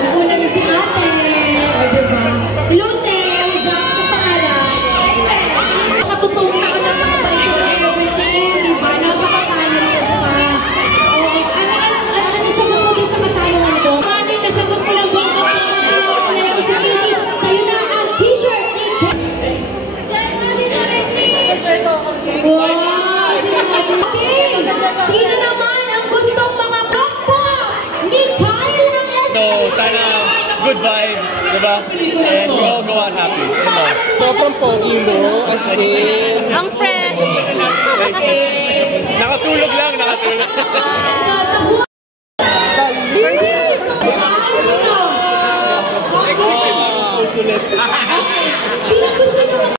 Nauna na si ate. O, diba? Hello, te. What's up? Ito pangalan. Nakatutong na ka na nakabait in everything. Diba? Napaka-talented pa. O, ano sagot mo din sa katanungan ko? Paano yung nasagot ko lang ba? Pinapakalayo si Kiki. Sa'yo na ang t-shirt ni Kiki. Wow! Sino naman ang gustong makakapwa ni Kyle ng SK? So, sana good vibes, diba? And we all go out happy. Sobrang pogi mo, as in. Ang fresh. Nakatulog lang, nakatulog.